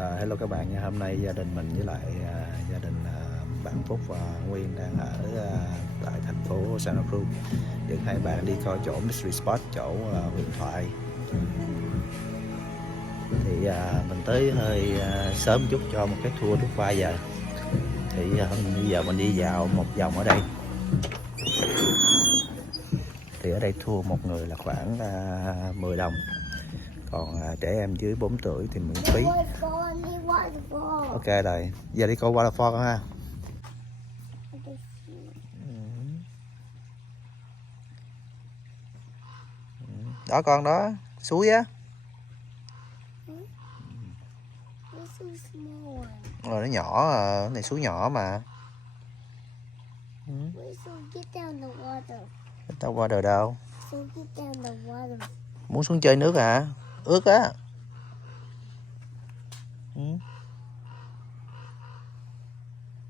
Hello các bạn nha. Hôm nay gia đình mình với lại gia đình bạn Phúc và Nguyên đang ở tại thành phố Santa Cruz, dẫn hai bạn đi coi chỗ Mystery Spot, chỗ huyền thoại. Thì mình tới hơi sớm chút cho một cái tour lúc 3 giờ. Thì bây giờ mình đi dạo một vòng ở đây. Thì ở đây tour một người là khoảng 10 đồng. Còn trẻ em dưới 4 tuổi thì miễn phí. Ok rồi, giờ đi coi waterfall con ha. Đó con đó, suối á. Rồi nó nhỏ à, cái này suối nhỏ mà. Tao qua đời đâu. Muốn xuống chơi nước hả? Ướt á.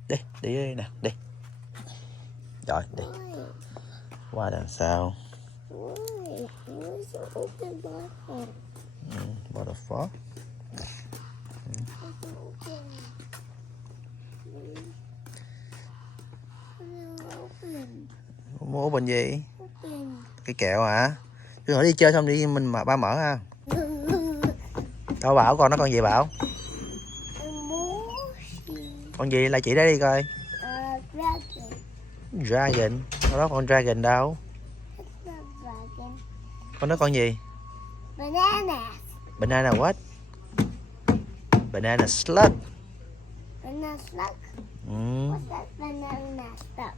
Đi, đi đây nè, đi. Rồi, đi. Qua đằng sau. Waterfall. Mua bình gì? Cái kẹo hả? Cứ hỏi đi chơi xong đi mình mà ba mở ha. Đâu Bảo, con nó con gì Bảo? Con gì lại chỉ đấy đi coi. Dragon. Đó con dragon đâu? Con nói con gì? Banana. Banana what? Banana slug. Banana slug. What's that banana slug?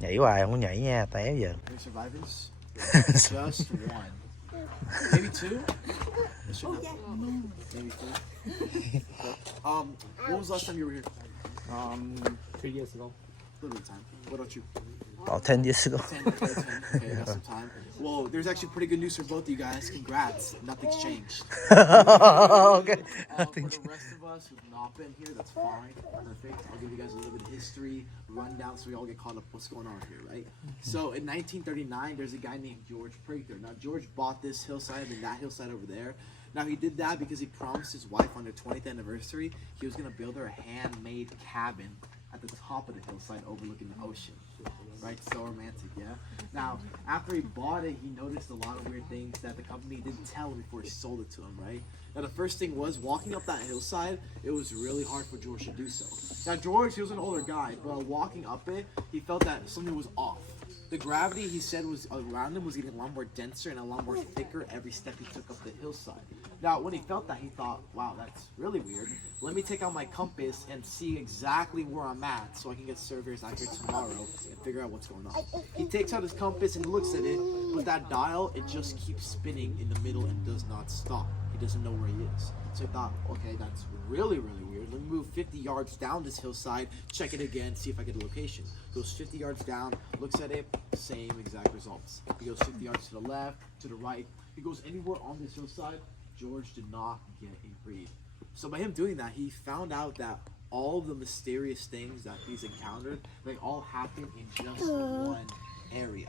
Nhảy hoài không có nhảy nha, té giờ. Survivors? Just one. Maybe two? Oh, yeah. Maybe two. When was the last time you were here? 3 years ago. A little bit of time. What about you? About 10 years ago. 10. Okay, that's some time. Well, there's actually pretty good news for both of you guys. Congrats. Nothing's changed. Okay. For the rest of us who've not been here, that's fine. Perfect. I'll give you guys a little bit of history, rundown, so we all get caught up what's going on here, right? So in 1939, there's a guy named George Prather. Now, George bought this hillside and that hillside over there. Now, he did that because he promised his wife on their 20th anniversary, he was going to build her a handmade cabin at the top of the hillside overlooking the ocean. Right? So romantic, yeah? Now, after he bought it, he noticed a lot of weird things that the company didn't tell him before he sold it to him, right? Now, the first thing was, walking up that hillside, it was really hard for George to do so. Now, George, he was an older guy, but walking up it, he felt that something was off. The gravity, he said, was around him was getting a lot more denser and a lot more thicker every step he took up the hillside. Now, when he felt that, he thought, wow, that's really weird. Let me take out my compass and see exactly where I'm at so I can get surveyors out here tomorrow and figure out what's going on. He takes out his compass and looks at it, but that dial, it just keeps spinning in the middle and does not stop. He doesn't know where he is. So he thought, okay, that's really, really weird. Let me move 50 yards down this hillside, check it again, see if I get a location. Goes 50 yards down, looks at it, same exact results. He goes 50 yards to the left, to the right. He goes anywhere on this hillside, George did not get a read. So by him doing that, he found out that all of the mysterious things that he's encountered, they all happen in just one area.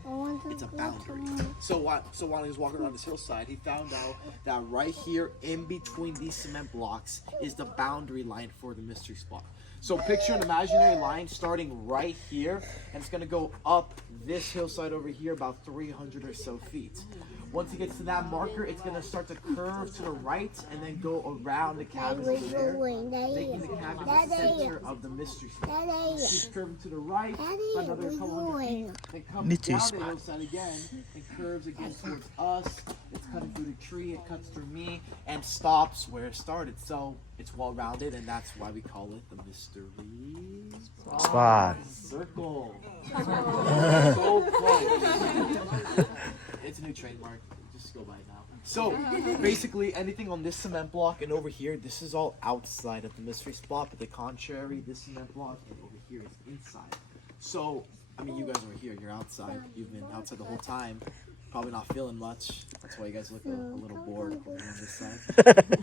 It's a boundary. So while he was walking around this hillside, he found out that right here in between these cement blocks is the boundary line for the mystery spot. So picture an imaginary line starting right here, and it's gonna go up this hillside over here about 300 or so feet. Once he gets to that marker, it's going to start to curve to the right and then go around the cabin over there, making the cabin the center of the mystery spot. Keeps curving to the right, another couple hundred feet, then comes down the hillside again and curves again towards us. It's cutting through the tree, it cuts through me, and stops where it started. So it's well-rounded, and that's why we call it the Mystery Spot. Circle. So close. It's a new trademark. Just go by it now. So basically, anything on this cement block and over here, this is all outside of the mystery spot. But the contrary, this cement block and over here is inside. So I mean, you guys are here. You're outside. You've been outside the whole time. Probably not feeling much. That's why you guys look a little bored over on this side.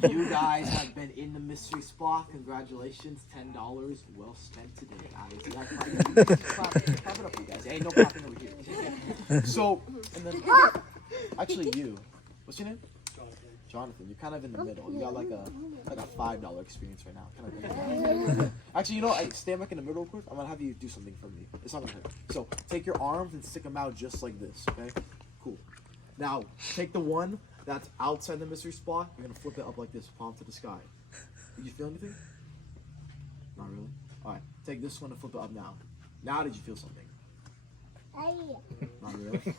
You guys have been in the mystery spot. Congratulations, $10 well spent today, guys. Clap it up, you guys. Hey, no clapping over here. So, and then actually, you. What's your name? Jonathan, you're kind of in the middle. You got like a $5 experience right now. Kind of. Actually, you know, stand back in the middle real quick. I'm gonna have you do something for me. It's not gonna hurt. So take your arms and stick them out just like this. Okay. Cool. Now take the one that's outside the mystery spot. You're gonna flip it up like this, palm to the sky. Did you feel anything? Not really. All right. Take this one and flip it up now. Now did you feel something? Not really.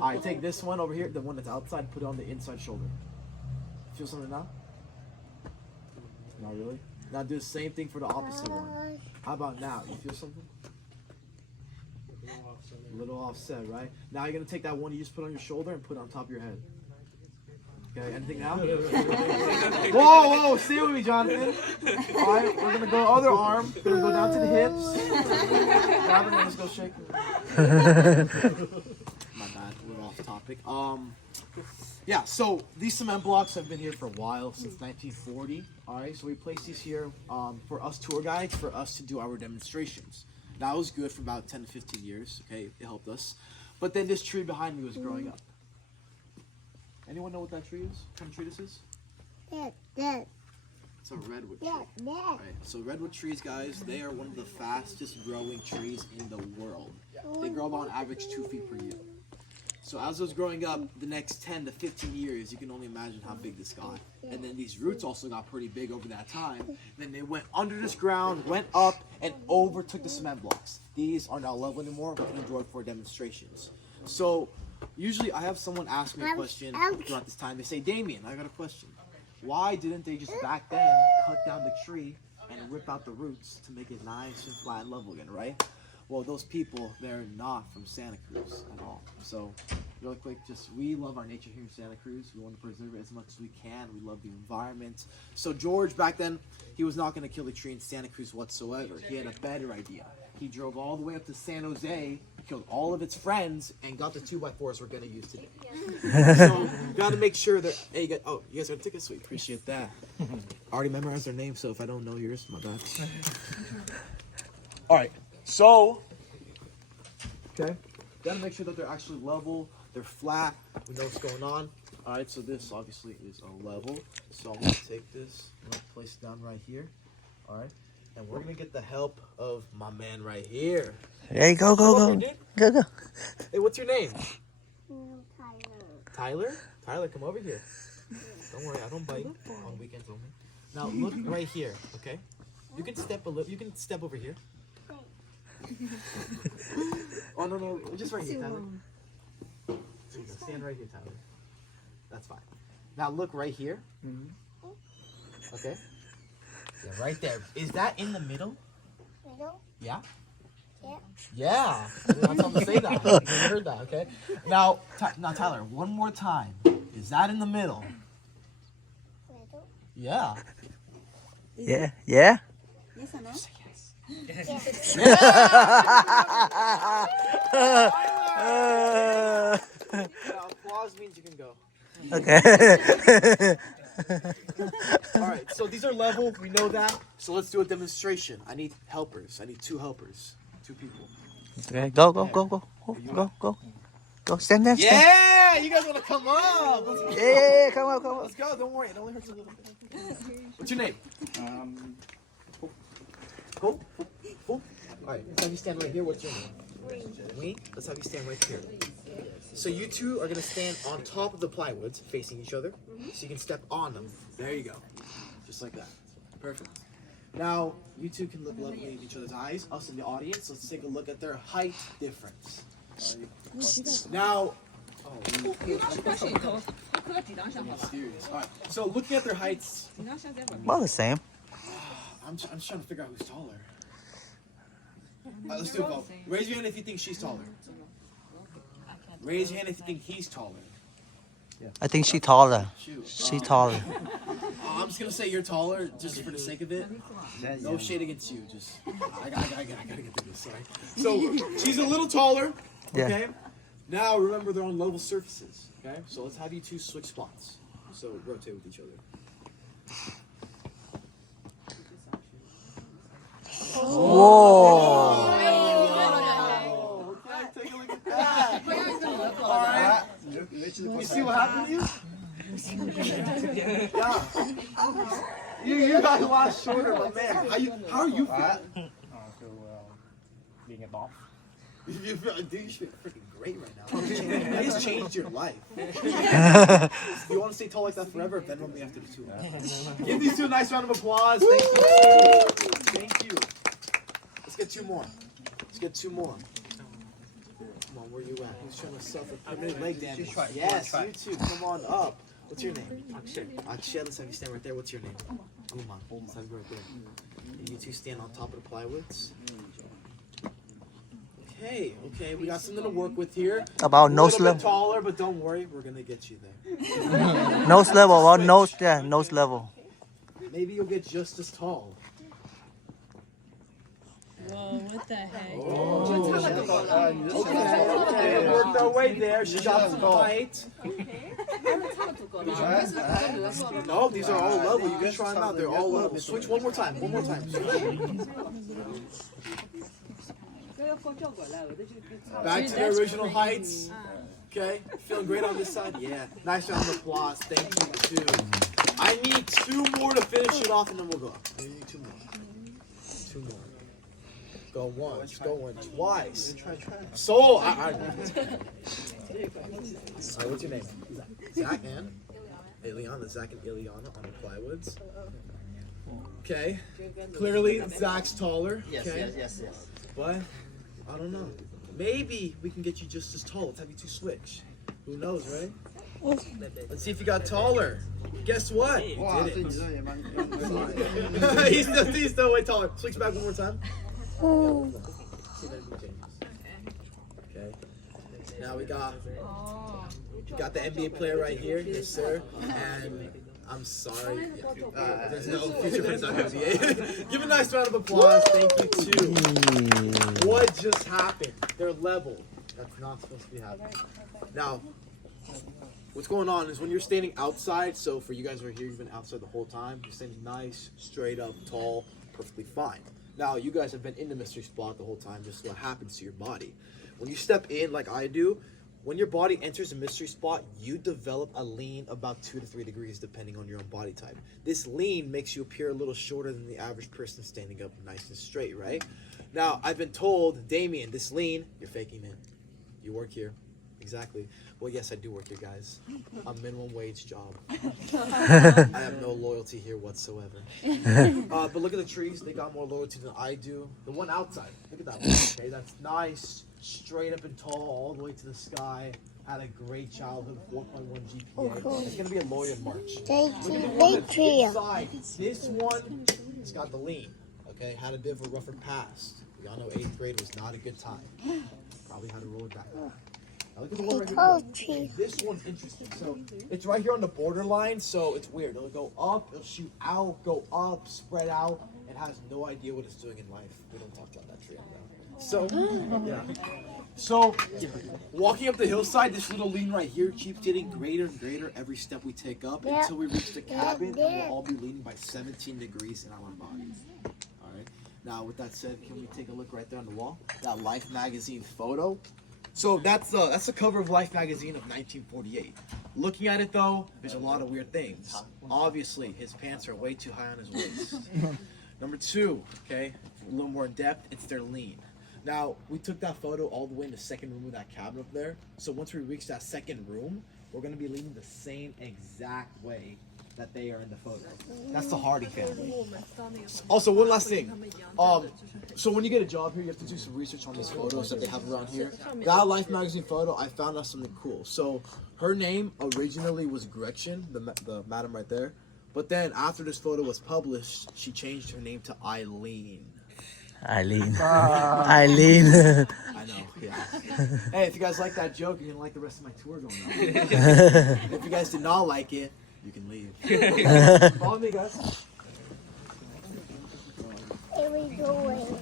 All right. Take this one over here, the one that's outside. Put it on the inside shoulder. Feel something now? Not really. Now do the same thing for the opposite one. How about now? You feel something? A little offset, right? Now you're gonna take that one you just put on your shoulder and put it on top of your head. Okay, anything now? Whoa, stay with me, Jonathan. All right, we're gonna go other arm. We're gonna go down to the hips. Robert, let's go shake. My bad, we're off topic. Yeah, so these cement blocks have been here for a while, since 1940. All right, so we place these here for us tour guides, for us to do our demonstrations. That was good for about 10 to 15 years. Okay, it helped us. But then this tree behind me was growing up. Anyone know what that tree is? What kind of tree this is? It's a redwood tree. Right. So redwood trees, guys, they are one of the fastest growing trees in the world. They grow about on average 2 feet per year. So as I was growing up, the next 10 to 15 years, you can only imagine how big this got. And then these roots also got pretty big over that time. Then they went under this ground, went up, and overtook the cement blocks. These are not level anymore. We can enjoy for demonstrations. So usually I have someone ask me a question throughout this time. They say, Damien, I got a question. Why didn't they just back then cut down the tree and rip out the roots to make it nice and flat and level again, right? Well, those people, they're not from Santa Cruz at all. So, really quick, we love our nature here in Santa Cruz. We want to preserve it as much as we can. We love the environment. So George, back then, he was not going to kill a tree in Santa Cruz whatsoever. He had a better idea. He drove all the way up to San Jose, killed all of its friends, and got the 2x4s we're going to use today. So, got to make sure that, hey, you guys got tickets? We appreciate that. I already memorized their names, so if I don't know yours, my bad. All right. So, okay, gotta make sure that they're actually level, they're flat, we know what's going on. All right, so this obviously is a level. So I'm gonna take this, I'm gonna place it down right here. All right, and we're gonna get the help of my man right here. Hey, go. Here, Go. hey, what's your name? Tyler? Tyler, come over here. Don't worry, I don't bite on weekends only. Now look right here, okay? You can step over here. Oh, no, just right here, Tyler. Stand right here, Tyler. That's fine. Now look right here. Okay. Yeah, right there. Is that in the middle? Middle? Yeah? Yeah. Yeah. I'm going to say that. You heard that, okay? Now, Tyler, one more time. Is that in the middle? Middle? Yeah. Yeah. Yes or no? Applause means you can go. Okay. All right, so these are level. We know that. So let's do a demonstration. I need helpers. I need 2 helpers. 2 people. Okay, go. Go, stand there. Yeah, you guys want to come up? Let's go. Yeah, come on. Let's go. Don't worry. It only hurts a little bit. What's your name? Cool. All right, let's have you stand right here. What's your name? Wayne. Let's have you stand right here. So you two are gonna stand on top of the plywoods, facing each other, so you can step on them. There you go, just like that. Perfect. Now you two can look lovely in each other's eyes. Us in the audience, let's take a look at their height difference. Now, mysterious. All right. So looking at their heights, About the same. I'm just trying to figure out who's taller. All right, let's do it, both. Raise your hand if you think she's taller. Raise your hand if you think he's taller. I think she taller. Shoot. She taller. I'm just gonna say you're taller, just for the sake of it. No shade against you. Just I gotta get through this. Sorry. So she's a little taller. Okay. Yeah. Now remember they're on level surfaces. Okay. So let's have you two switch spots. So rotate with each other. Whoa. Okay, take a look at that. All right. You see what happened to you? Yeah. You got a lot shorter, my man. How are you feeling? Being a boss. You feel, dude, you feel freaking great right now. It's changed your life. You want to stay tall like that forever? Venmo me after the tour. Give these two a nice round of applause. Thank you. Thank you. Let's get two more. Let's get two more. Come on, where you at? Who's trying to suffer permanent leg damage? Yes, you too. Come on up. What's your name? Akshay. Let's have you stand right there. What's your name? Uma. Let's have you right there. You two stand on top of the plywoods. Okay, we got something to work with here. About nose a little bit level. taller, but don't worry, we're gonna get you there. Nose level. About nose. Yeah, nose level. Maybe you'll get just as tall. Whoa, what the heck? Okay, worked our way there. She got some height. No, these are all level. You can try them out. They're all level. Switch one more time. One more time. Back to the original heights. Okay, feeling great on this side? Yeah. Nice round of applause. Thank you, too. I need two more to finish it off, and then we'll go up. I need two more. Two more. Go once, go one twice. So, Alright, what's your name? Zach and Ileana. Zach and Ileana on the plywoods. Okay. Clearly, Zach's taller. Okay. Yes. But I don't know. Maybe we can get you just as tall. Let's have you two switch. Who knows, right? Let's see if you got taller. Guess what? You didn't. he's still way taller. Switch back one more time. See if anything changes. Okay. Now we got the NBA player right here. Yes, sir. And I'm sorry. There's no future for the NBA. Give a nice round of applause. Thank you, too. What just happened? They're level. That's not supposed to be happening. Now, what's going on is when you're standing outside, so for you guys who are here, you've been outside the whole time, you're standing nice, straight up, tall, perfectly fine. Now, you guys have been in the mystery spot the whole time. This is what happens to your body. When you step in like I do, when your body enters a mystery spot, you develop a lean about 2 to 3 degrees depending on your own body type. This lean makes you appear a little shorter than the average person standing up nice and straight, right? Now, I've been told, Damien, this lean, you're faking it. You work here. Exactly. Well, yes, I do work here, guys. A minimum wage job. I have no loyalty here whatsoever. But look at the trees. They got more loyalty than I do. The one outside, look at that one. Okay, that's nice, straight up and tall, all the way to the sky. Had a great childhood, 4.1 GPA. It's going to be a lawyer in March. Look at the one that's inside. This one, it's got the lean. Okay, had a bit of a rougher past. We all know 8th grade was not a good time. Probably had to roll it back. Now look at the one right here. This one's interesting. So it's right here on the borderline, so it's weird. It'll go up, it'll shoot out, go up, spread out. It has no idea what it's doing in life. We don't talk about that tree anymore. So, yeah. So, walking up the hillside, this little lean right here keeps getting greater and greater every step we take up until we reach the cabin, and we'll all be leaning by 17 degrees in our bodies. All right. Now, with that said, can we take a look right there on the wall? That Life magazine photo. So that's the cover of Life magazine of 1948. Looking at it though, there's a lot of weird things. Obviously, his pants are way too high on his waist. Number 2, okay, a little more in depth, it's their lean. Now, we took that photo all the way in the second room of that cabin up there. So once we reach that second room, we're gonna be leaning the same exact way that they are in the photo. That's the Hardy family. Also, one last thing. So when you get a job here, you have to do some research on these photos that they have around here. That Life magazine photo, I found out something cool. So her name originally was Gretchen, the madam right there. But then after this photo was published, she changed her name to Eileen. Eileen. I know, yeah. Hey, if you guys like that joke, you're gonna like the rest of my tour going on. If you guys did not like it, you can leave. Follow me, guys. Here we go.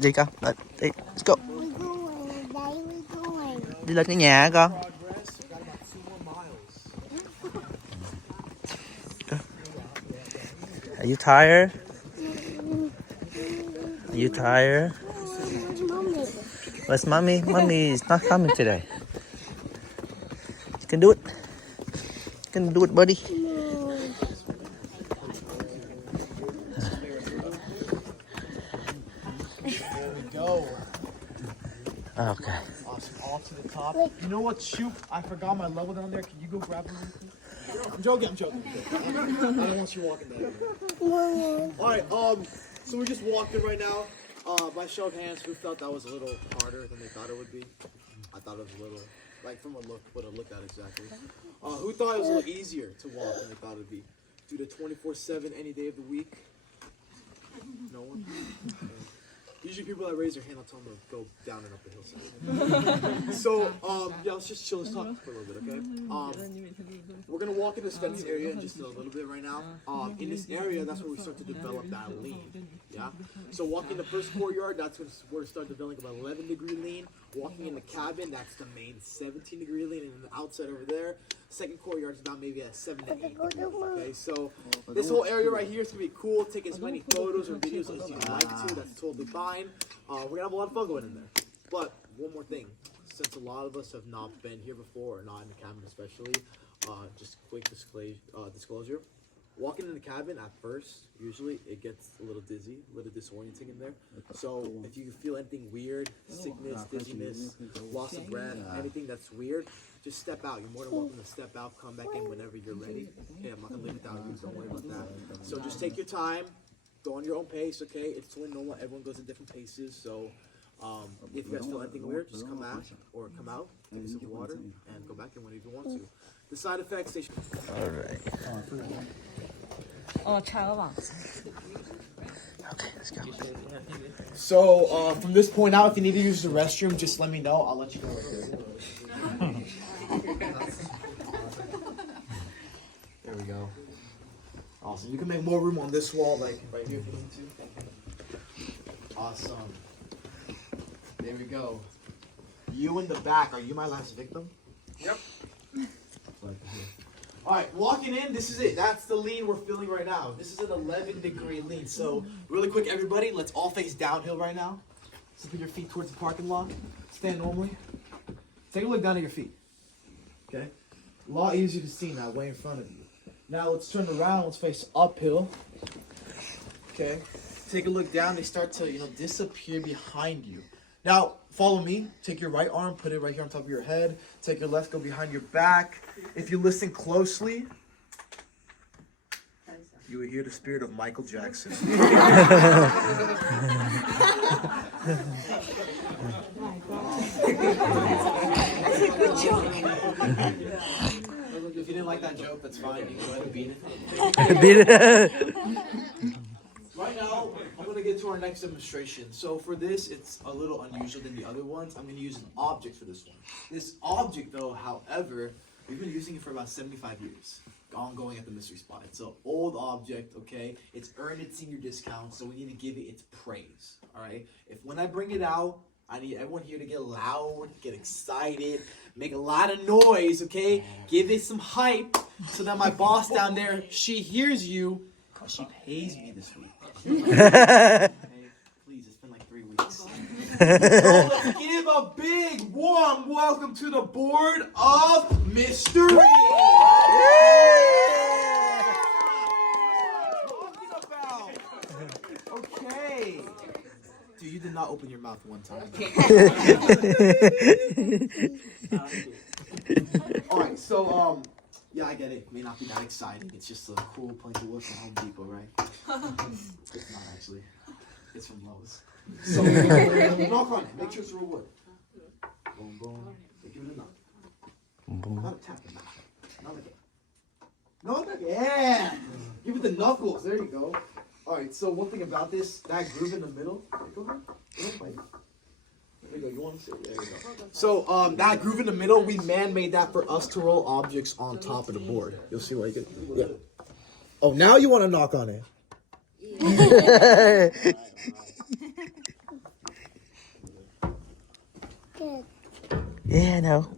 Đi con. Đi. Let's go. We're going. Today we're going. Đi lên cái nhà hả con? Are you tired? Are you tired? Where's Mommy? Where's mommy? Mommy is not coming today. You can do it. You can do it, buddy. Go. Okay. Awesome. All to the top. You know what? Shoot, I forgot my level down there. Can you go grab it real quick? I'm joking. I don't want you walking there. All right. So we're just walking right now. By show of hands, who felt that was a little harder than they thought it would be? I thought it was a little, like from a look, what it looked at exactly. Who thought it was a little easier to walk than they thought it would be? Do the 24/7 any day of the week? No one? Usually people that raise their hand, I'll tell them to go down and up the hillside. So, yeah, let's just chill. Let's talk for a little bit, okay? We're going to walk in this fence area in just a little bit right now. In this area, that's where we start to develop that lean, yeah? So walking the first courtyard, that's where we start developing about 11-degree lean. Walking in the cabin, that's the main 17-degree lean. And then the outside over there, second courtyard is about maybe at 7 to 8 degrees, okay? So this whole area right here is going to be cool. Take as many photos or videos as you'd like to. That's totally fine. We're going to have a lot of fun going in there. But one more thing. Since a lot of us have not been here before, or not in the cabin especially, just quick disclosure. Walking in the cabin at first, usually it gets a little dizzy, a little disorienting in there. So if you feel anything weird, sickness, dizziness, loss of breath, anything that's weird, just step out. You're more than welcome to step out, come back in whenever you're ready. Okay, I'm not gonna leave it without you, don't worry about that. So just take your time, go on your own pace, okay? It's totally normal, everyone goes at different paces, so if you guys feel anything weird, just come out, take a sip of water, and go back in whenever you want to. The side effects, they should... All right. Okay, let's go. So, from this point out, if you need to use the restroom, just let me know. I'll let you know right there. There we go. Awesome. You can make more room on this wall, like right here if you need to. Awesome. There we go. You in the back. Are you my last victim? Yep. Alright, walking in, this is it. That's the lean we're feeling right now. This is an 11-degree lean. So, really quick, everybody, let's all face downhill right now. So put your feet towards the parking lot. Stand normally. Take a look down at your feet. Okay? A lot easier to see now, way in front of you. Now, let's turn around. Let's face uphill. Okay? Take a look down. They start to, disappear behind you. Now, follow me. Take your right arm, put it right here on top of your head. Take your left, go behind your back. If you listen closely, you will hear the spirit of Michael Jackson. If you didn't like that joke, that's fine. You can go ahead and beat it. Beat it. Right now, I'm going to get to our next demonstration. So for this, it's a little unusual than the other ones. I'm going to use an object for this one. This object, though, however, we've been using it for about 75 years. Ongoing at the Mystery Spot. It's an old object, okay? It's earned its senior discount, so we need to give it its praise, all right? If when I bring it out, I need everyone here to get loud, get excited, make a lot of noise, okay? Give it some hype so that my boss down there, she hears you, because she pays me this week. Okay, please, it's been like 3 weeks. So let's give a big, warm welcome to the board of Mystery. Okay. Dude, you did not open your mouth one time. Alright, so, yeah, I get it. It may not be that exciting. It's just a cool place to work from Home Depot, right? It's not actually. It's from Lowe's. So, knock on it. Make sure it's real wood. Boom, boom. Give it a knock. Not a tap. Not like it. No, like yeah. Give it the knuckles. There you go. All right. So one thing about this, that groove in the middle. Go ahead. There you go. You want to see it? There you go. So that groove in the middle, we man-made that for us to roll objects on top of the board. You'll see what you can. Yeah. Oh, now you want to knock on it. Good. Yeah, I know.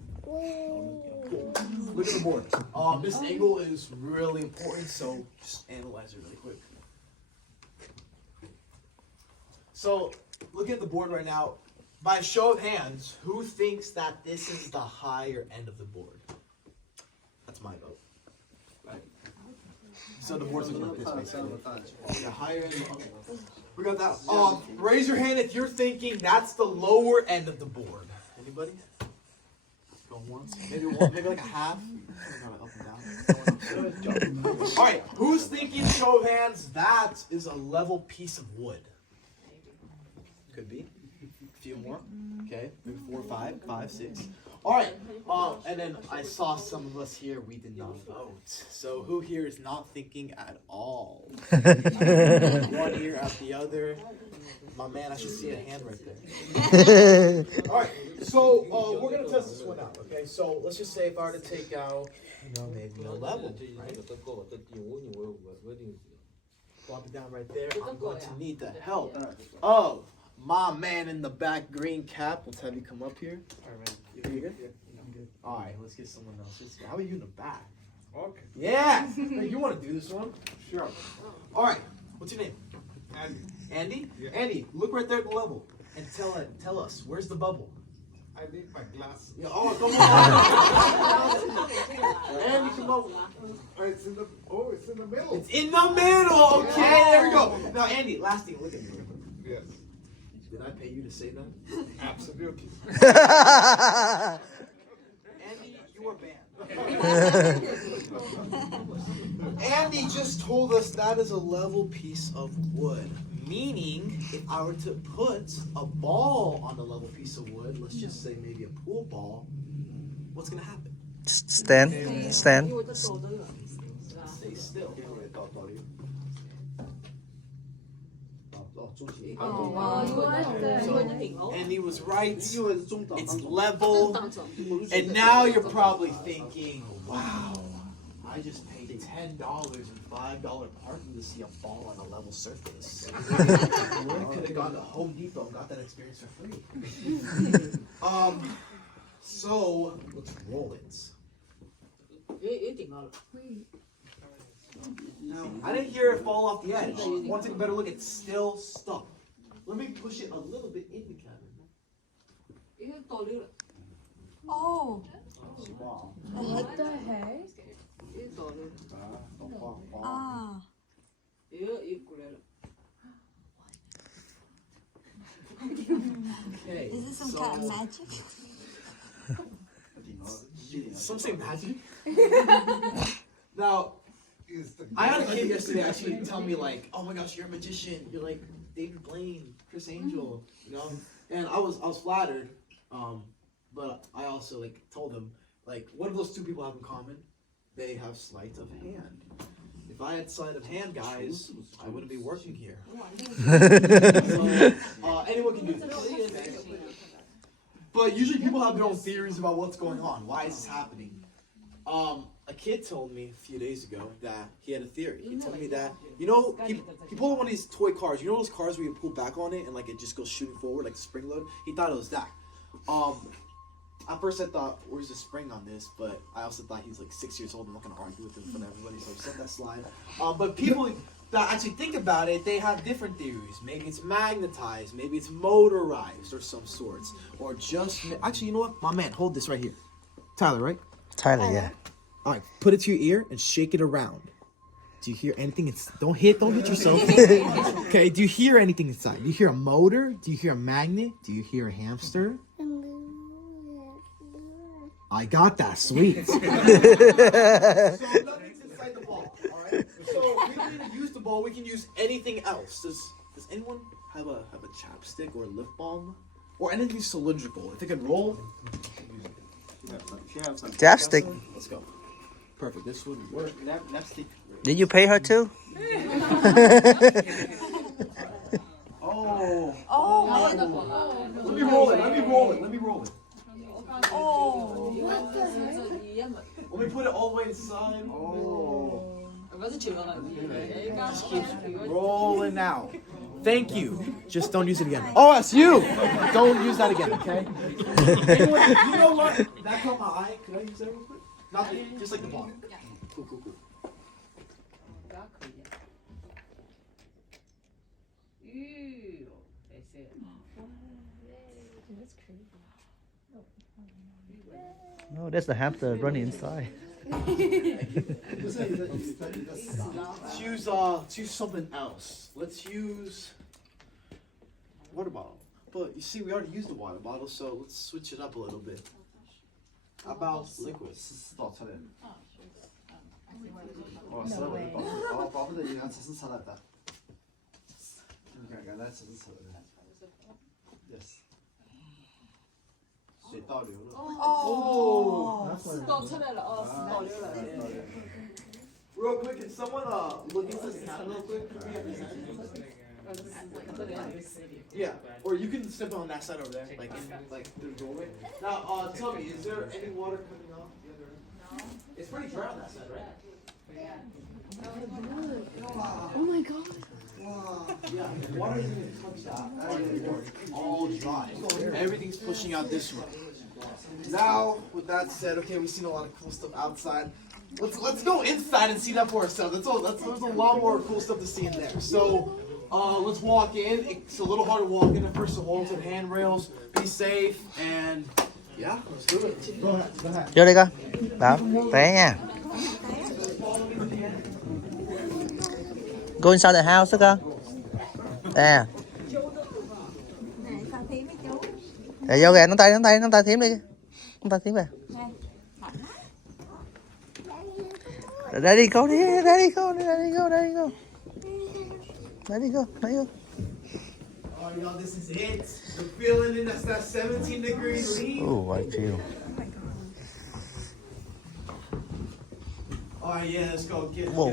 Look at the board. This angle is really important, so just analyze it really quick. So, look at the board right now. By show of hands, who thinks that this is the higher end of the board? That's my vote. Right. So the board's looking like this, basically. Yeah, higher end. Okay. We got that. Raise your hand if you're thinking that's the lower end of the board. Anybody? Going once? Maybe one, maybe like a half. All right, who's thinking, show of hands, that is a level piece of wood? Could be. A few more. Okay, maybe 4, 5, 5, 6. All right, and then I saw some of us here, we did not vote. So who here is not thinking at all? One ear out the other. My man, I should see a hand right there. All right, so we're gonna test this one out. Okay, so let's just say if I were to take out, maybe a level, right? Plop it down right there. I'm going to need the help of my man in the back, green cap. Let's have you come up here. All right, man. You good? Yeah. All right, let's get someone else. How about you in the back? Okay. Yeah. Hey, you want to do this one? Sure. All right. What's your name? Andy. Andy? Yeah. Andy, look right there at the level and tell us, where's the bubble? I need my glass. Yeah, oh, come on. Andy, come on. It's in the middle. It's in the middle. Okay, there we go. Now, Andy, last thing, look at me. Yes. Did I pay you to say that? Absolutely. Andy, you are banned. Andy just told us that is a level piece of wood. Meaning, if I were to put a ball on a level piece of wood, let's just say maybe a pool ball, what's going to happen? Stand. Stay still. And he was right. It's level. And now you're probably thinking, wow, I just paid $10 and $5 parking to see a ball on a level surface. I could have gone to Home Depot and got that experience for free. So let's roll it. I didn't hear it fall off the edge. Want to take a better look? It's still stuck. Let me push it a little bit in the cabin. Oh. What the heck? Ah. Okay. Is this some kind of magic? Some say magic. Now, I had a kid yesterday actually tell me like, "Oh my gosh, you're a magician. You're like David Blaine, Chris Angel, you know." And I was flattered, but I also like told him like, what do those two people have in common? They have sleight of hand. If I had sleight of hand, guys, I wouldn't be working here. So, anyone can do this. But usually people have their own theories about what's going on. Why is this happening? A kid told me a few days ago that he had a theory. He told me that, he pulled one of these toy cars. You know those cars where you pull back on it and like it just goes shooting forward like a spring load? He thought it was that. At first I thought, where's the spring on this? But I also thought he's like 6 years old. I'm not going to argue with him in front of everybody, so I just let that slide. But people that actually think about it, they have different theories. Maybe it's magnetized. Maybe it's motorized or some sorts. Or just... Actually, you know what? My man, hold this right here. Tyler, right? Tyler, yeah. All right, put it to your ear and shake it around. Do you hear anything? Don't hit yourself. Okay, do you hear anything inside? Do you hear a motor? Do you hear a magnet? Do you hear a hamster? I got that, sweet. So nothing's inside the ball, all right? So we don't need to use the ball. We can use anything else. Does anyone have a chapstick or a lip balm or anything cylindrical? If it can roll. Chapstick. Let's go. Perfect. This would work. Lipstick. Did you pay her too? Oh. Oh. Let me roll it. Oh. Let me put it all the way inside. Oh. Just keep rolling out. Thank you. Just don't use it again. Oh, that's you. Don't use that again, okay? Anyone, you know what? That caught my eye. Could I use that real quick? Not the, just like the bottom. Cool, cool, cool. No, that's the hamster running inside. Let's use something else. Let's use water bottle. But you see, we already used the water bottle, so let's switch it up a little bit. How about liquid? Real quick, can someone look into the cat real quick? Yeah, or you can step on that side over there, like in through the doorway. Now, tell me, is there any water coming off the other end? No. It's pretty dry on that side, right? Oh my god. Yeah, water isn't even touch that. All dry. Everything's pushing out this way. Now, with that said, okay, we've seen a lot of cool stuff outside. Let's go inside and see that for ourselves. There's a lot more cool stuff to see in there. So, let's walk in. It's a little hard to walk in at first, so hold to the handrails. Be safe, and yeah, let's do it. Go ahead. Vô đây coi. Bảo, té nha. Go inside the house đó con. À. Để vô kìa, nắm tay thím đi. Nắm tay thím kìa. Daddy go. Oh, y'all, this is it. The feeling in that 17-degree lead. Oh, I feel. Oh yeah, let's go get it. Whoa.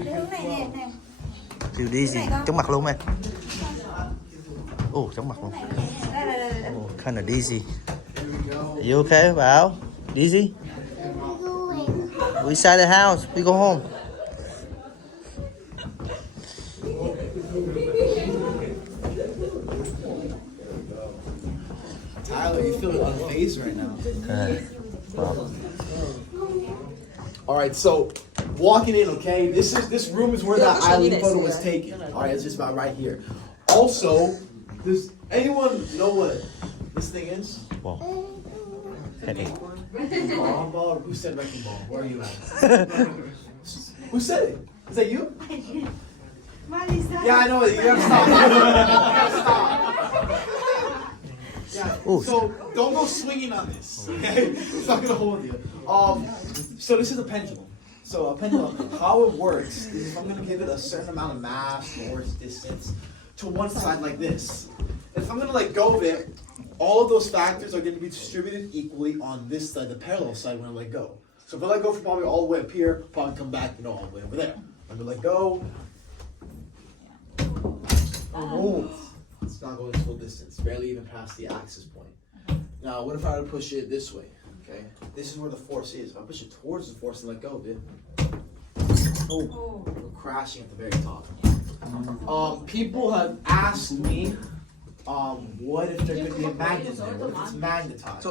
Feel dizzy. Chống mặt luôn em. Oh, chống mặt luôn. Oh, kind of dizzy. Are you okay, Bảo? Dizzy? We inside the house. We go home. Tyler, you feel unfazed right now. Wow. All right, so walking in, okay. This room is where that island photo was taken. All right, it's just about right here. Also, does anyone know what this thing is? Wow. Headache. Ball, ball. Who said wrecking ball? Where are you at? Who said it? Is that you? Yeah, I know it. You gotta stop. You gotta stop. Yeah. Ooh. So don't go swinging on this. Okay, it's not gonna hold you. So this is a pendulum. So a pendulum, how it works is if I'm gonna give it a certain amount of mass or distance to one side like this, if I'm gonna let go of it, all of those factors are going to be distributed equally on this side, the parallel side, when I let go. So if I let go from probably all the way up here, probably come back, all the way over there. When I let go, oh, it's not going full distance, barely even past the axis point. Now, what if I were to push it this way? Okay, this is where the force is. If I push it towards the force and let go of it, oh, we're crashing at the very top. People have asked me, what if there could be a magnet there? What if it's magnetized?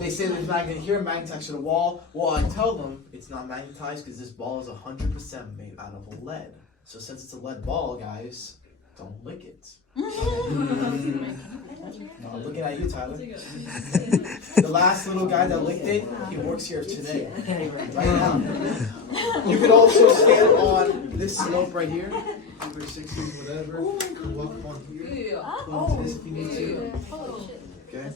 They say there's a magnet here, magnetized to the wall. Well, I tell them it's not magnetized because this ball is 100% made out of lead. So since it's a lead ball, guys, don't lick it. Looking at you, Tyler. The last little guy that licked it, he works here today. Right now. You could also stand on this slope right here. 60, whatever. Walk on here. This if you need to. Okay.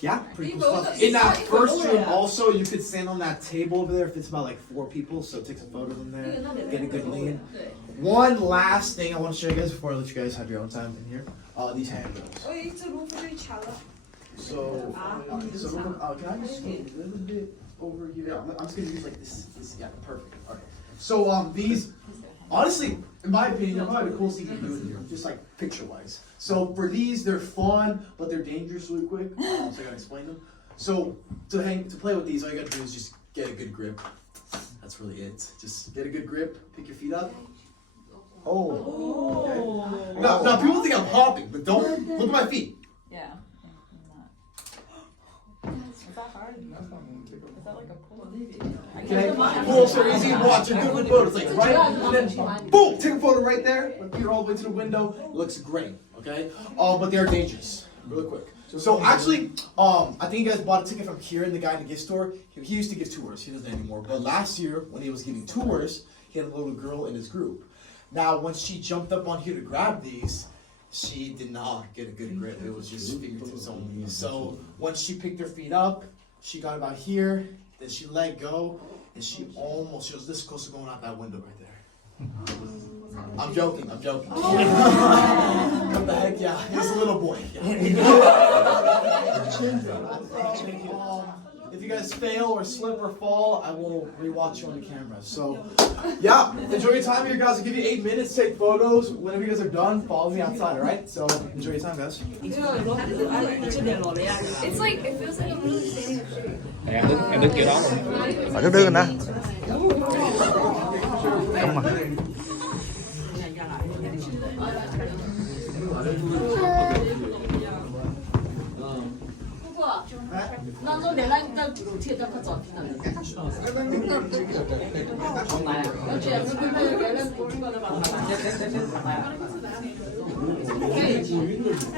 Yeah, pretty cool stuff. In that first room also, you could stand on that table over there if it's about like 4 people, so take some photos in there, get a good lean. One last thing I want to show you guys before I let you guys have your own time in here. These handrails. So, can I just go a little bit over here? Yeah, I'm just gonna use like this. Yeah, perfect. Okay. So these, honestly, in my opinion, they're probably the coolest thing you can do in here, just like picture-wise. So for these, they're fun, but they're dangerous really quick. So I gotta explain them. So to play with these, all you gotta do is just get a good grip. That's really it. Just get a good grip, pick your feet up. Oh. Now people think I'm hopping, but don't look at my feet. Yeah. Okay, pulls are easy. Watch a good photos, like right, and then boom, take a photo right there. Look here all the way to the window. Looks great. Okay, but they are dangerous. Really quick. So actually, I think you guys bought a ticket from here, and the guy in the gift store, he used to give tours. He doesn't anymore. But last year, when he was giving tours, he had a little girl in his group. Now, when she jumped up on here to grab these, she did not get a good grip. It was just fingertips only. So once she picked her feet up, she got about here, then she let go, and she was this close to going out that window right there. I'm joking. What the heck, yeah. He's a little boy. If you guys fail or slip or fall, I will rewatch you on the camera. So, yeah, enjoy your time here, guys. I'll give you 8 minutes to take photos. Whenever you guys are done, follow me outside, alright? So, enjoy your time, guys. It's like, it feels like I'm really standing up straight. Em đứng kiểu đó luôn. Ở đứng đứng đó. Đúng rồi.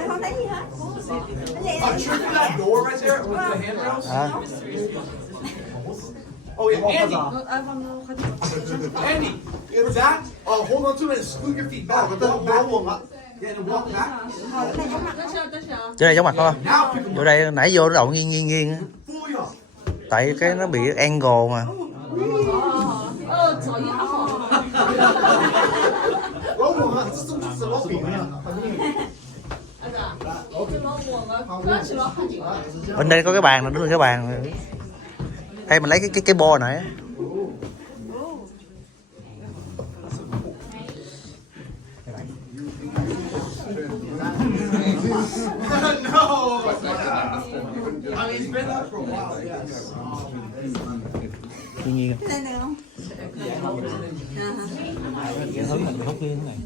Không thấy gì hết. Trip that door right there with the handrails. Oh yeah, Andy, for that, hold on to it and scoot your feet back. Yeah, and walk back. Chỗ này giống mặt không? Now pick them Chỗ up. đây nãy vô nó đậu nghiêng á. Fully up. Tại cái nó bị angle mà. Bên đây có cái bàn, đứng lên cái bàn. Hay mình lấy cái bo này á. No. I mean, it's been up for a while. Yes. Tuy nhiên. Lên được không? Cái hướng mình hút liên thế này.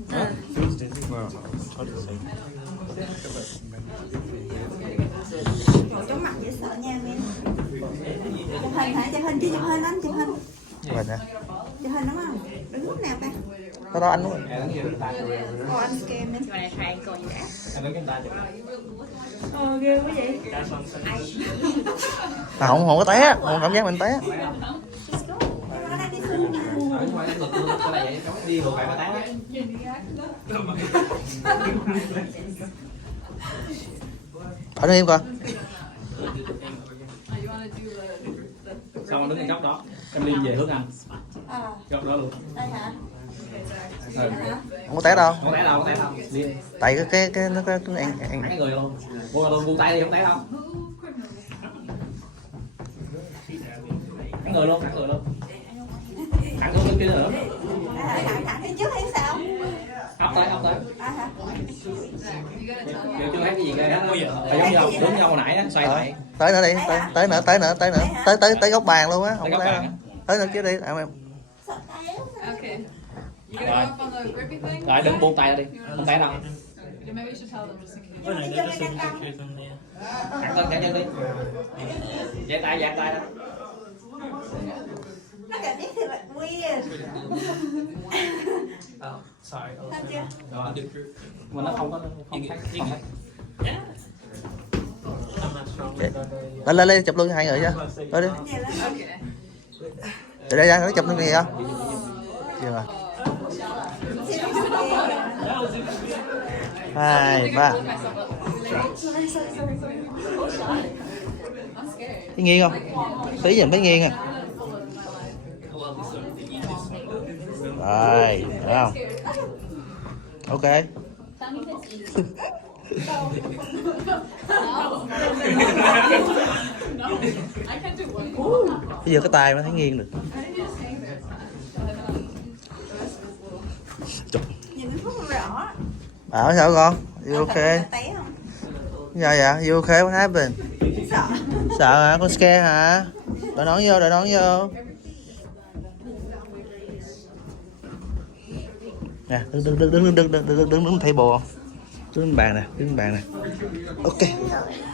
Chóng mặt dễ sợ nha em. Chụp hình hả? Chụp hình chứ chụp hình anh chụp hình. Vậy nè. Chụp hình đúng không? Đứng lúc nào ta? Đó anh đúng rồi. Ồ anh kem em. Em đứng cái tay. Ghê quá vậy. À, không có té, không cảm giác mình té. Nó đang đi xuống mà. Ở ngoài lực cái này vậy, đi vừa phải mà té. Ở đây em coi. Xong đứng cái góc đó, em đi về hướng anh. Góc đó luôn. Đây hả? Không có té đâu. Không té đâu, Đi. Tại cái nó có ăn Thẳng người luôn. Buông tay đi, không té đâu. Thẳng người luôn. Thẳng xuống kia nữa. Thẳng phía trước hay sao? Ốc tới. Hả? Chưa thấy cái gì ghê hết. Phải giống như hồi nãy á, xoay lại. Tới nữa đi, tới nữa. Tới góc bàn luôn á, không có té đâu. Tới nữa chứ đi, em. Okay. You gonna go up on the grippy thing? Rồi đừng buông tay ra đi, không té đâu. Maybe we should tell them just in case. Thẳng chân đi. Dạy tay đó. Nó cảm giác thì là weird. Sorry. Thấy chưa? Mà nó không thấy. Lên chụp luôn hai người chứ. Tới đi. Okay. Từ đây ra nó chụp luôn gì không? Chưa rồi. 2, 3. Thấy nghiêng không? Tí nhìn thấy nghiêng à. Rồi, được không? Ok. Bây giờ cái tay mới thấy nghiêng được. Nhìn nó không rõ. Bảo sao con? You ok? Té không? Dạ, you ok? What happened? Sợ. Sợ hả? Con scare hả? Đội nón vô. Nè, đứng table không? Đứng lên bàn nè, đứng lên bàn nè. Ok.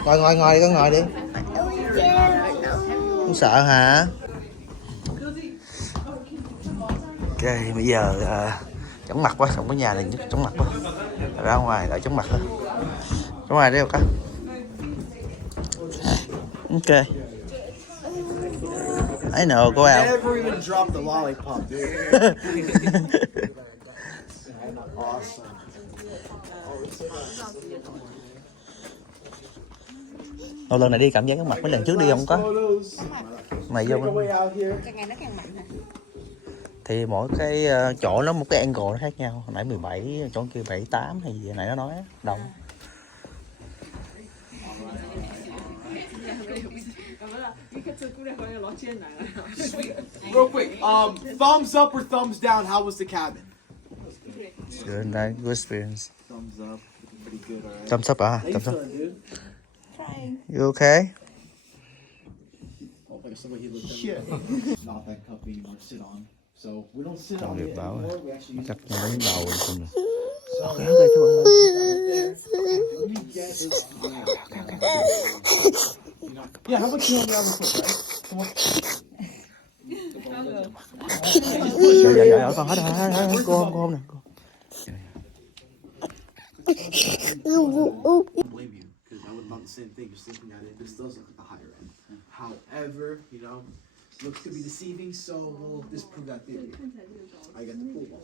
Ngồi đi, con ngồi đi. Không sợ hả? Ok, bây giờ chóng mặt quá, không có nhà này nhất chóng mặt quá. Ra ngoài đợi chóng mặt thôi. Ra ngoài đi ok. Ok. I know, go out. Never even dropped the lollipop, dude. Awesome. Một lần này đi cảm giác cái mặt mấy lần trước đi không có. Mày vô càng ngày nó càng mạnh hả? thì mỗi cái chỗ nó một cái angle nó khác nhau. Hồi nãy 17, chỗ kia 78 hay gì nãy nó nói đồng. Real quick, thumbs up or thumbs down? How was the cabin? Good night, good experience. Thumbs up. Pretty good, alright. Thumbs up à? How you Thumbs up. feeling, dude? You okay? Oh, like somebody he looked at me. Not that cup anymore to sit on. So we don't sit Trong on nghiệp it báo anymore. We actually use Chắc it. nó đánh đầu rồi không nè. So, Okay, okay, thôi. let me get this. Yeah, how about you help me out real quick, right? Come on. Dạ, con hết cô không nè. don't blame you because I would have done the same thing. Just thinking at it, this does look at the higher end. However, you know, looks could be deceiving, so we'll disprove that theory. I got the pool ball.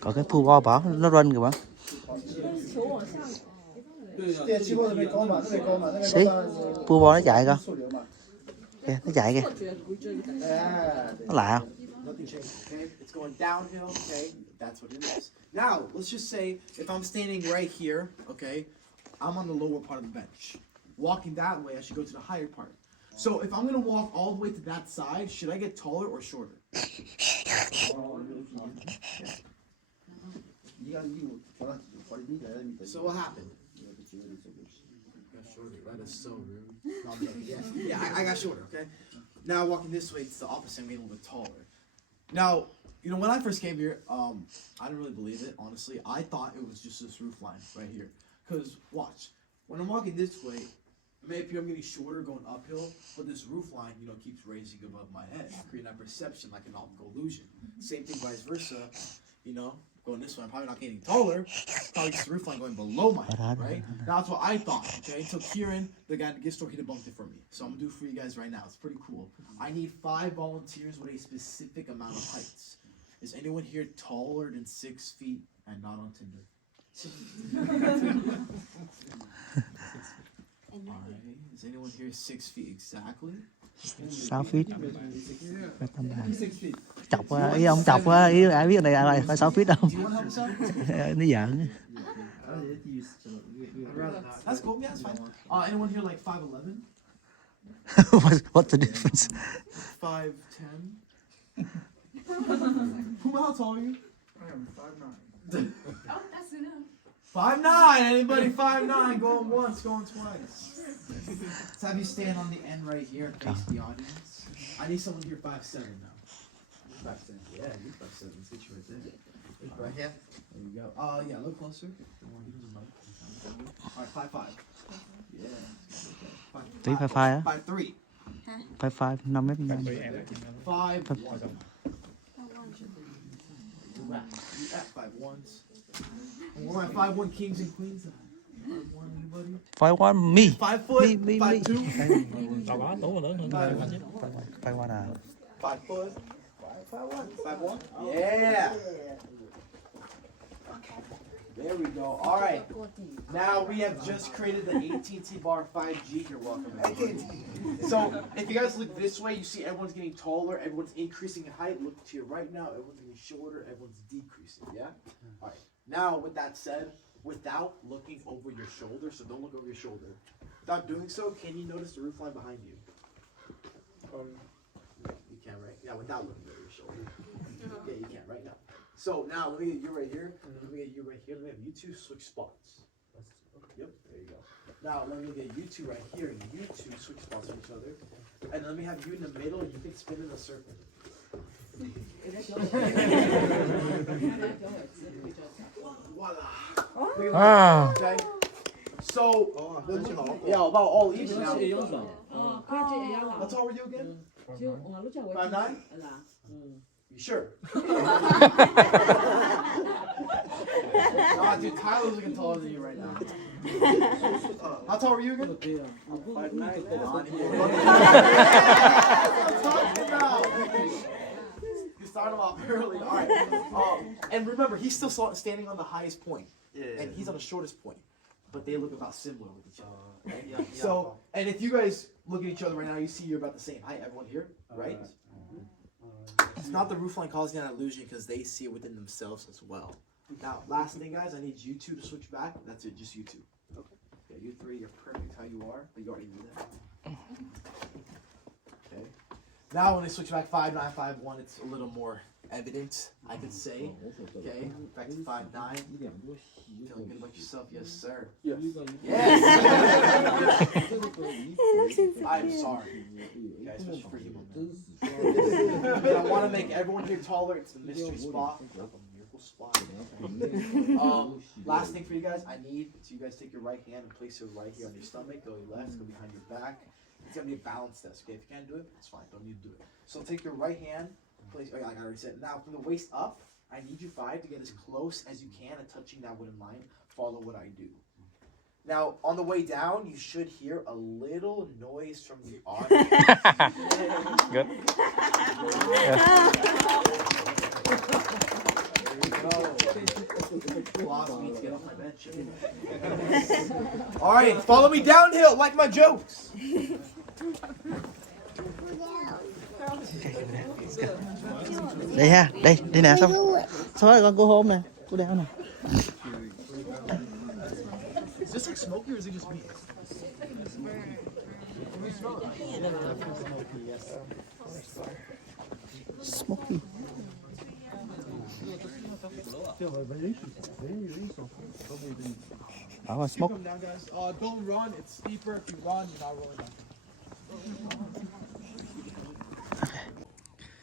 Còn cái pool ball bỏ nó run kìa bạn. Xí, pool ball nó chạy coi. Kìa, nó chạy kìa. Nó lạ không? Nothing changed, okay? It's going downhill, okay? That's what it is. Now, let's just say if I'm standing right here, okay, I'm on the lower part of the bench. Walking that way, I should go to the higher part. So if I'm gonna walk all the way to that side, should I get taller or shorter? So what happened? Got shorter. That is so rude. No, I'm joking. Yeah, I got shorter, okay? Now walking this way, it's the opposite. I'm getting a little bit taller. Now, you know, when I first came here, I didn't really believe it, honestly. I thought it was just this roof line right here. Because, watch, when I'm walking this way, maybe I'm getting shorter going uphill, but this roof line, you know, keeps raising above my head, creating that perception like an optical illusion. Same thing vice versa, you know, going this way, I'm probably not getting taller, probably just the roof line going below my head, right? Now, that's what I thought, okay? Until Kieran, the guy at the gift store, he debunked it for me. So I'm going to do it for you guys right now. It's pretty cool. I need 5 volunteers with a specific amount of heights. Is anyone here taller than 6 feet and not on Tinder? Alright. Is anyone here 6 feet exactly? 6 feet. Chọc quá, ý ông chọc quá, ý ai biết này là phải 6 feet không? Do you want to help us out? Nó giỡn. That's cool. Yeah, that's fine. Anyone here like 5'11"? What's the difference? 5'10"? Puma, how tall are you? I am 5'9". Oh, that's enough. 5'9". Anybody 5'9"? Going once, going twice. Let's have you stand on the end right here and face the audience. I need someone here 5'7" now. 5'7". Yeah, you're 5'7". Let's get you right there. Right here. There you go. Yeah, look closer. Alright, 5'5". Yeah. 5'5" á? 5'3". 5'5", 5 mét 5. 5'1". Yeah, 5'1s. Where my 5'1" kings and queens at? 5'1", anybody? 5'1", me. 5 foot? Me. 5'2"? 5'1" à? 5 foot? 5'1"? Yeah! There we go. All right. Now we have just created the AT&T bar 5G. You're welcome. Everybody. So if you guys look this way, you see everyone's getting taller. Everyone's increasing in height. Look to your right now. Everyone's getting shorter. Everyone's decreasing. Yeah. All right. Now with that said, without looking over your shoulder, so don't look over your shoulder. Without doing so, can you notice the roof line behind you? You can, right? Yeah. Without looking over your shoulder. Yeah, you can right now. So now let me get you right here, and then let me get you right here. Let me have you two switch spots. Yep, there you go. Now let me get you two right here, and you two switch spots with each other. And let me have you in the middle, and you can spin in a circle. Ah. Okay. So, yeah, about all each now. How tall were you again? 5'9"? You sure? Nah, dude, Tyler's looking taller than you right now. How tall were you again? 5'9". You started off early. All right. And remember, he's still standing on the highest point, and he's on the shortest point. But they look about similar with each other. Right? So, and if you guys look at each other right now, you see you're about the same height. Everyone here, right? It's not the roofline causing that illusion because they see it within themselves as well. Now, last thing, guys, I need you two to switch back. That's it, just you two. Okay. Yeah, you three, you're perfect how you are, but you already knew that. Okay. Now, when they switch back 5'9", 5'1", it's a little more evident, I could say. Okay. Back to 5'9". Feeling good about yourself, yes, sir. Yes. Yes. I'm sorry, guys, especially for you. And I want to make everyone here taller. It's the mystery spot. Last thing for you guys, I need you guys take your right hand and place it right here on your stomach. Go your left, go behind your back. It's gonna be a balance test. Okay, if you can't do it, it's fine. Don't need to do it. So take your right hand, place. Oh yeah, I already said. Now from the waist up, I need you 5 to get as close as you can and touching that wooden line. Follow what I do. Now, on the way down, you should hear a little noise from the audience. Good. All right, follow me downhill like my jokes. Đây ha, đây nè, xong rồi con cô hôn nè, cô đeo nè. Is this like smoky or is it just me? Smoky. Oh, smoke. Come down, guys. Don't run. It's steeper. If you run, you're not rolling down.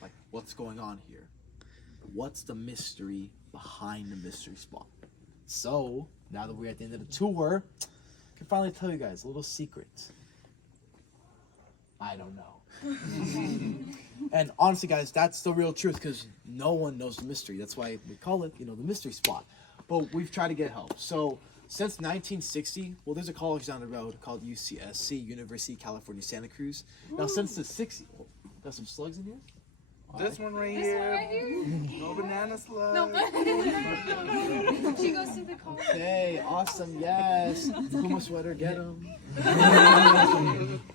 Like, what's going on here? What's the mystery behind the mystery spot? So, now that we're at the end of the tour, I can finally tell you guys a little secret. I don't know. And honestly, guys, that's the real truth because no one knows the mystery. That's why we call it, the mystery spot. But we've tried to get help. So, since 1960, well, there's a college down the road called UCSC, University of California, Santa Cruz. Now, since the 60s, got some slugs in here? This one right This here. one right here? No banana slug. No. She goes to the car. Okay, awesome, yes. Puma sweater, get him.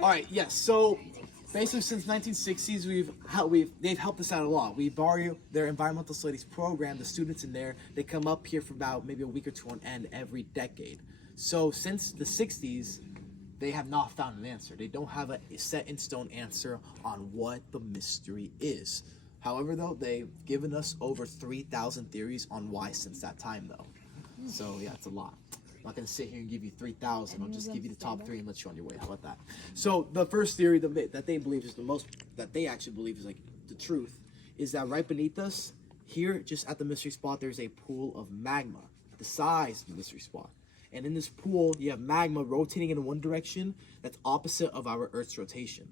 All right, yes. So basically, since 1960s, they've helped us out a lot. We borrow their environmental studies program. The students in there, they come up here for about maybe a week or two on end every decade. So since the 60s, they have not found an answer. They don't have a set in stone answer on what the mystery is. However, though, they've given us over 3,000 theories on why since that time, though. So yeah, it's a lot. I'm not gonna sit here and give you 3,000. I'll just give you the top 3 and let you on your way. How about that? So the first theory that they believe is the most, that they actually believe is like the truth, is that right beneath us, here just at the mystery spot, there's a pool of magma, the size of the mystery spot. And in this pool, you have magma rotating in one direction that's opposite of our Earth's rotation.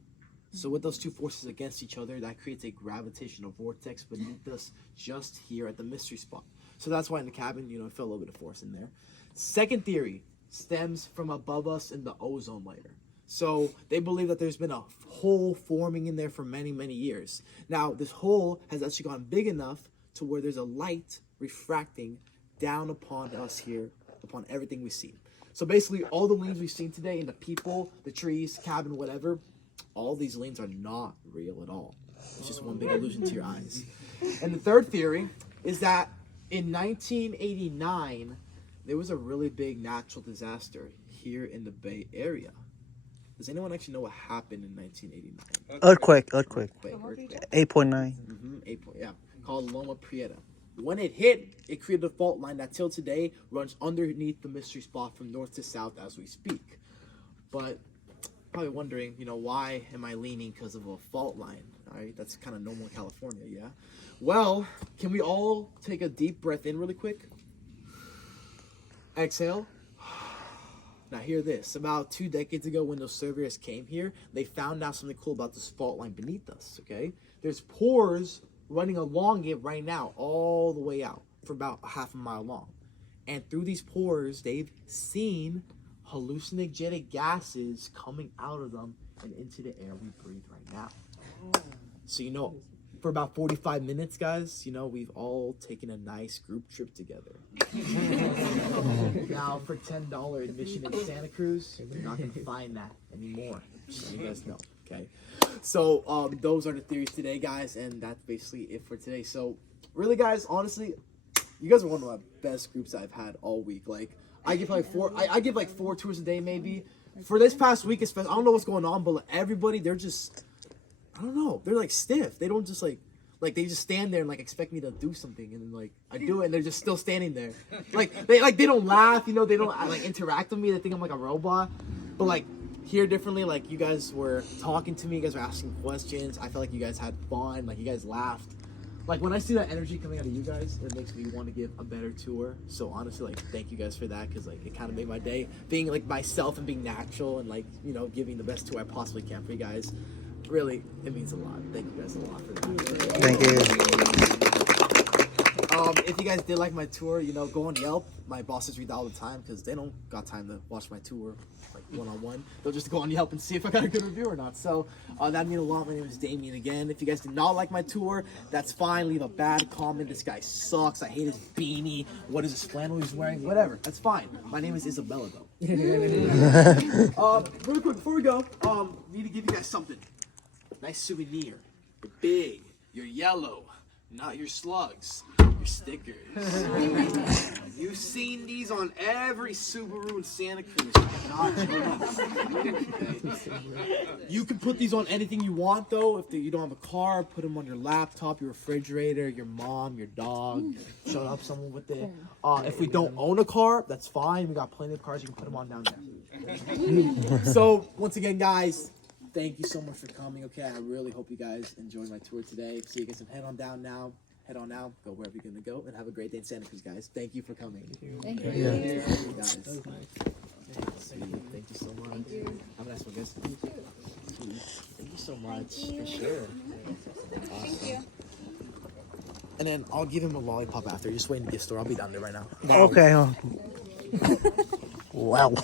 So with those two forces against each other, that creates a gravitational vortex beneath us just here at the mystery spot. So that's why in the cabin, I feel a little bit of force in there. Second theory stems from above us in the ozone layer. So they believe that there's been a hole forming in there for many, many years. Now, this hole has actually gone big enough to where there's a light refracting down upon us here, upon everything we see. So basically, all the lanes we've seen today, and the people, the trees, cabin, whatever, all these lanes are not real at all. It's just one big illusion to your eyes. And the third theory is that in 1989, there was a really big natural disaster here in the Bay Area. Does anyone actually know what happened in 1989? Earthquake. 8.9. Yeah, called Loma Prieta. When it hit, it created a fault line that till today runs underneath the mystery spot from north to south as we speak. But probably wondering, why am I leaning because of a fault line? All right, that's kind of normal in California, yeah? Well, can we all take a deep breath in really quick? Exhale. Now hear this. About 2 decades ago when those surveyors came here, they found out something cool about this fault line beneath us, okay? There's pores running along it right now, all the way out for about half a mile long. And through these pores, they've seen hallucinogenic gases coming out of them and into the air we breathe right now. So, you know, for about 45 minutes, guys, you know, we've all taken a nice group trip together. Now, for $10 admission in Santa Cruz, you're not going to find that anymore. Just so you guys know, okay? So, those are the theories today, guys, and that's basically it for today. So, really, guys, honestly, you guys are one of my best groups I've had all week. Like, I give like I give like 4 tours a day, maybe. For this past week, especially, I don't know what's going on, but like, everybody, they're just, I don't know, they're like stiff. They don't just like they just stand there and like expect me to do something, and then like I do it, and they're just still standing there. They don't laugh, you know, they don't like interact with me. They think I'm like a robot. But like here differently, like you guys were talking to me, you guys were asking questions. I felt like you guys had fun, like you guys laughed. Like when I see that energy coming out of you guys, it makes me want to give a better tour. So honestly, like thank you guys for that, because like it kind of made my day. Being like myself and being natural and like, you know, giving the best tour I possibly can for you guys. Really, it means a lot. Thank you guys a lot for that. Thank you. If you guys did like my tour, you know, go on Yelp. My bosses read that all the time because they don't got time to watch my tour like one-on-one. They'll just go on Yelp and see if I got a good review or not. So that'd mean a lot. My name is Damien again. If you guys did not like my tour, that's fine. Leave a bad comment. This guy sucks. I hate his beanie. What is this flannel he's wearing? Whatever. That's fine. My name is Isabella though. Really quick before we go, need to give you guys something. Nice souvenir. You're big. You're yellow. Not your slugs. Your stickers. You've seen these on every Subaru in Santa Cruz. Not you can put these on anything you want though. If you don't have a car, put them on your laptop, your refrigerator, your mom, your dog. Shut up someone with it. If we don't own a car, that's fine. We got plenty of cars. You can put them on down there. So once again, guys, thank you so much for coming. Okay, I really hope you guys enjoyed my tour today. So you guys can head on down now. Head on out, go wherever you're gonna go, and have a great day in Santa Cruz, guys. Thank you for coming. Thank you. Yeah. Guys. Thank you so much. Thank you. Have a nice one, guys. Thank you so much. For sure. Awesome. Thank you. And then I'll give him a lollipop after. Just wait in the gift store. I'll be down there right now. Ok không? Wow.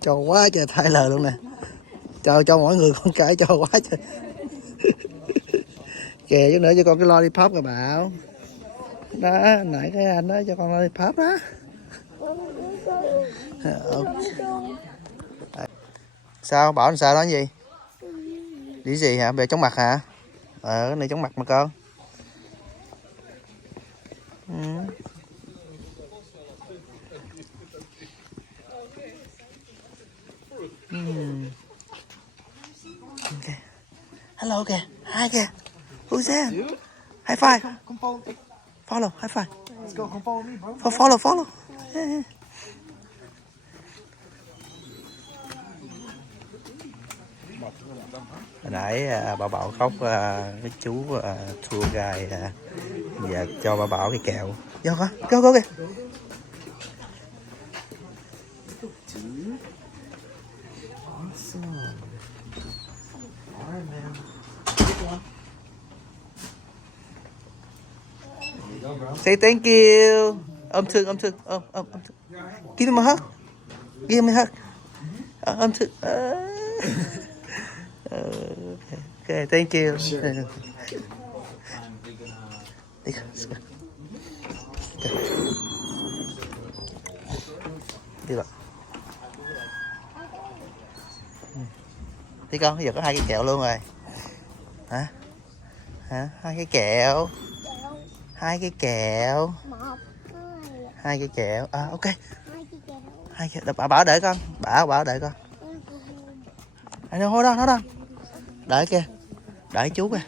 Cho quá trời thay lời luôn nè. Cho mọi người con cái cho quá trời. Kìa chút nữa cho con cái lollipop rồi Bảo. Đó, nãy cái anh đó cho con lollipop đó. Sao? Bảo làm sao đó gì? Đi gì hả? Về chóng mặt hả? Cái này chóng mặt mà con. Okay. Hello kìa. Hi kìa. Who's that? Dude, High five. come follow. Follow. High five. Let's go. Come follow me, bro. Follow. Yeah. Hồi nãy bà Bảo khóc cái chú tour guide và cho bà Bảo cái kẹo. Vô kìa. Awesome. All right, man. Say thank you. Ôm thương. Give him a hug. Ôm thương. Okay, thank you. Sure. Đi bạn. Đi con, bây giờ có 2 cái kẹo luôn rồi. Hả? 2 cái kẹo. 2 cái kẹo. 2 cái kẹo. Ok. 2 kẹo. Bảo đợi con. Bảo đợi con. Nó đâu. Đợi kìa. Đợi chú kìa.